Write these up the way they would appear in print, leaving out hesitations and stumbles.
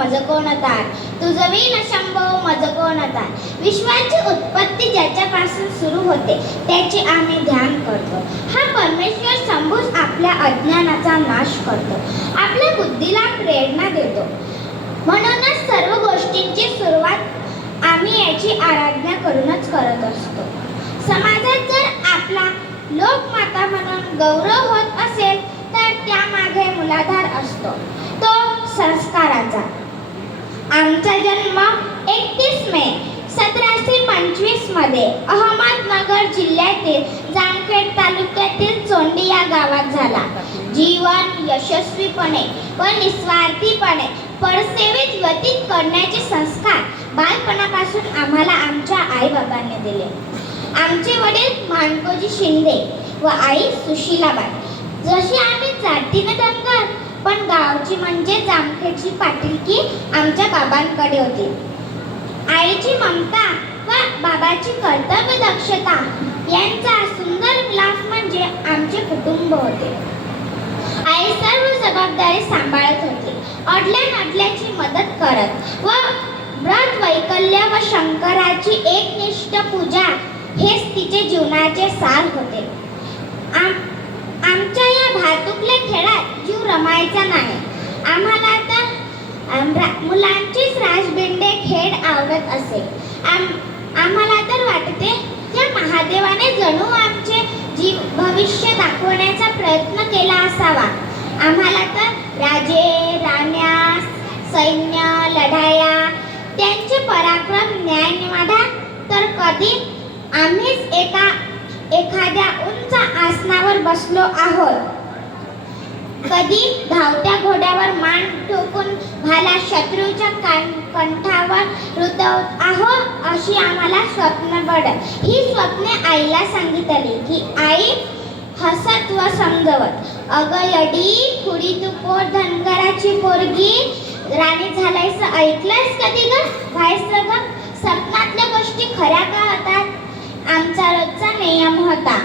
मज कोण तार, तुझवी न शंभो मज कोण तार. विश्वाची उत्पत्ती ज्याच्यापासून सुरू होते त्याचे आम्ही ध्यान करतो. हा परमेश्वर शंभूच आपल्या अज्ञानाचा नाश करतो, आपल्या बुद्धीला प्रेरणा देतो. म्हणूनच सर्व गोष्टींची सुरुवात आम्ही याची आराधना करूनच करत असतो. समाजात जर आपला लोकमाता म्हणून गौरव होत असेल तर त्यामागे मूलाधार असतो, तो संस्काराचा. आमचा जन्म 31 मे 1725 मध्ये अहमदनगर जिल्ह्यातील जामखेड तालुक्यातील चोंडी या गावात झाला. जीवन यशस्वीपणे व निस्वार्थीपणे परसेवेत व्यतीत करण्याचे संस्कार बालपणापासून आम्हाला आमच्या आईबाबांनी दिले. आमचे वडील माणकोजी शिंदे व आई सुशीलाबाई. जशी आम्ही जातीने धनगर पण गावची म्हणजे जामखेडची पाटीलकी आमच्या बाबांकडे होती. आईची ममता व बाबाची कर्तव्य दक्षता यांचा सुंदर मिलाफ म्हणजे आमचे कुटुंब होते. आई सर्व जबाबदारी सांभाळत होती, अडल्या नडल्याची मदत करत व व्रत वैकल्य व शंकराची एकनिष्ठ पूजा हेच तिचे जीवनाचे सार होते. आमच्या या भातुकल्या खेळात जीव रमायचा नाही. आम्हाला तर मुलांचीच राजबिंडे खेळ आवडत असे. आम्हाला तर वाटते त्या महादेवाने जणू आमचे भविष्य दाखवण्याचा प्रयत्न केला असावा. आम्हाला तर राजे राण्या सैन्य लढाया त्यांचे पराक्रम न्यायनिवाडा तर कधी आम्हीच एखाद्या उंच आसनावर बसलो आहोत, कधी धावत्या घोड्यावर मान ठोकून भाला शत्रूच्या कंठावर रुतवत आहोत अशी आम्हाला स्वप्न पडत. ही स्वप्ने आईला सांगितली की आई हसत व समजवत, अगं यडी खुडी तू पोर धनगराची पोरगी राणी झालायस ऐकलंस कधी ग? व्हायचं ग? स्वप्नातल्या गोष्टी खऱ्या का होतात? आमचा रोजचा नियम होता.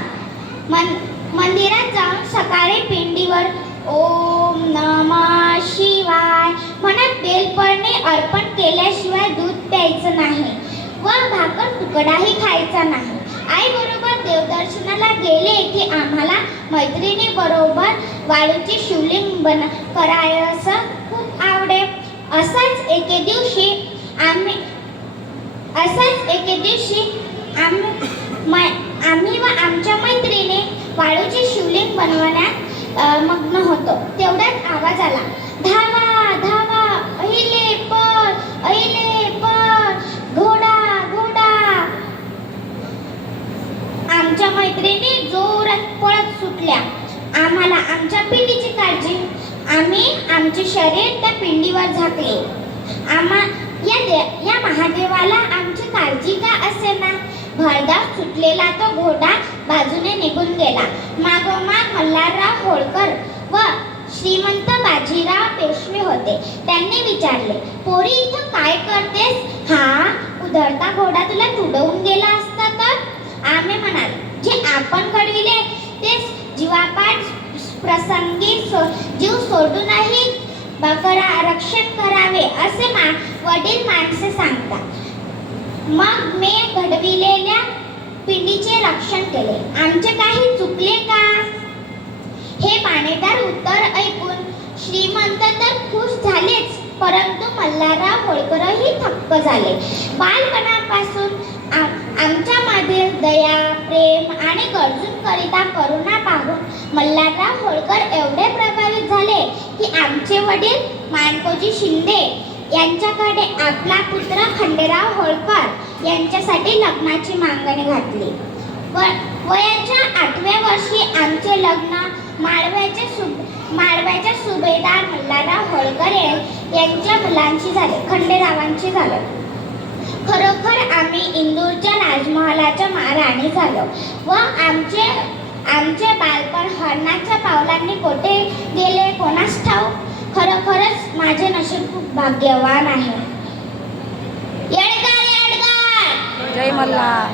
मंदिरात जाऊन सकाळी पिंडीवर ओम नमः शिवाय म्हणत बेलपणे अर्पण केल्याशिवाय दूध प्यायचं नाही व भाकर तुकडाही खायचा नाही. आई बरोबर देवदर्शनाला गेले की आम्हाला मैत्रिणी बरोबर वाळूचे शिवलिंग करायचं खूप आवडे. असाच एके दिवशी आम्ही व आमच्या मैत्रिणी वाळूचे शिवलिंग बनवण्यात मग्न होतो. तेवढ्यात आवाज आला, धावा धावा अहिले पर घोडा घोडा. आमच्या मैत्रिणी जोरात पळत सुटल्या. आम्हाला आमच्या पिंडीची काळजी. आम्ही आमचे शरीर त्या पिंडीवर झाकले. या महादेवाला आमची काळजी का असेना. भरधाव सुटलेला तो घोडा बाजूने निघून गेला. मागोमाग मल्हारराव होळकर व श्रीमंत बाजीराव पेशवे होते. त्यांनी विचारले, पोरी इथं काय करतेस? हा उधळता घोडा तुला तुडवून गेला असता तर? आम्ही म्हणाले, जे आपण घडविले तेच जीवापाड प्रसंगी जीव सोडूनही रक्षण करावे असे वडील माणसे सांगतात. मग मी घडविलेल्या पिंडीचे रक्षण केले. आमचे काही चुकले का? हे पाणेदार उत्तर ऐकून श्रीमंत तर खुश झालेच, परंतु मल्हारराव होळकरही थक्क झाले. बालपणापासून आमच्यामध्ये दया प्रेम आणि गरजूंकरिता करुणा पाहून मल्हारराव होळकर एवढे प्रभावित झाले की आमचे वडील माणकोजी शिंदे यांच्याकडे आपला पुत्र खंडेराव होळकर यांच्यासाठी लग्नाची मागणी घातली. वयाच्या 8व्या वर्षी आमचे लग्न माळव्याच्या सुभेदार मल्हारराव होळकर यांच्या मुलांची झाले, खंडेरावांची झाले. खरोखर आम्ही इंदूरच्या राजमहालाच्या राणी झालो व आमचे बालपण हरणाच्या पावलांनी कोठे गेले कोणास ठाऊक. खरोखरच माझे नशीब खूप भाग्यवान आहे. येडगार येडगार. जय मल्हार.